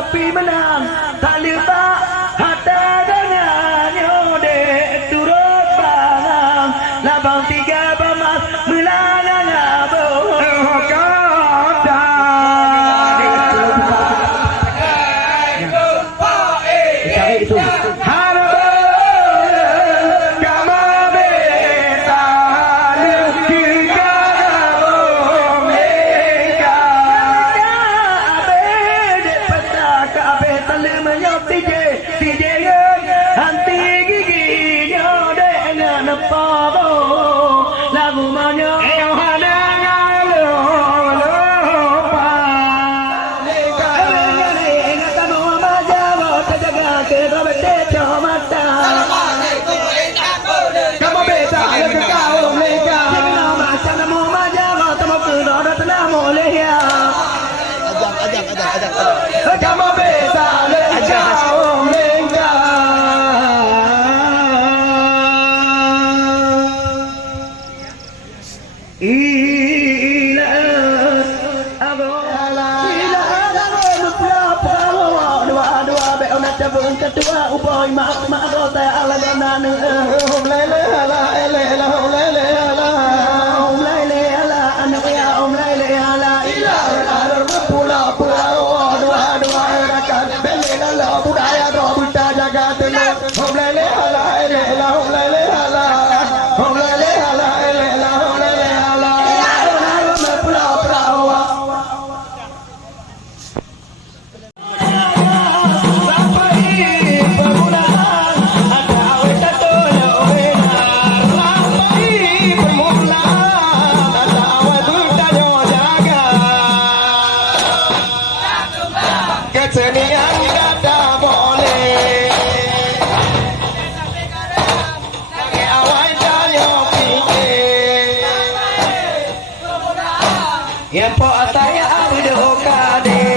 Api menang tak lupa harta dengan dek turut barang labang tiga bemas melanang abang kata itu ketua upoy mak rota ala dan hum lele ala ele ala hum lele ala anak ya hum lele ala ila ala pula dua rakan bele ala budaya do buta jaga tele hum lele ala ele ala hum lele ala ele ala hum lele ala pula yang po ataya abu kade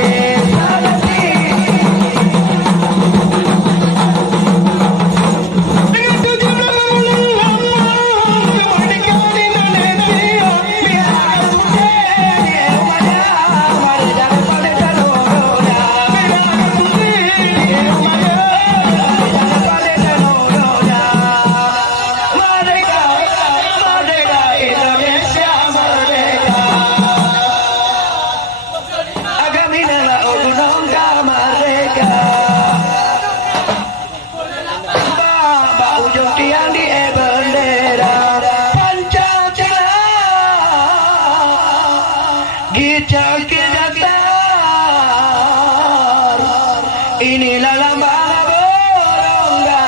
inilah lambang burung Garuda.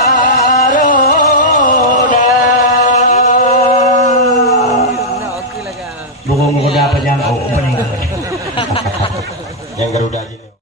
Burung Garuda apa yang opening? Yang Garuda aja.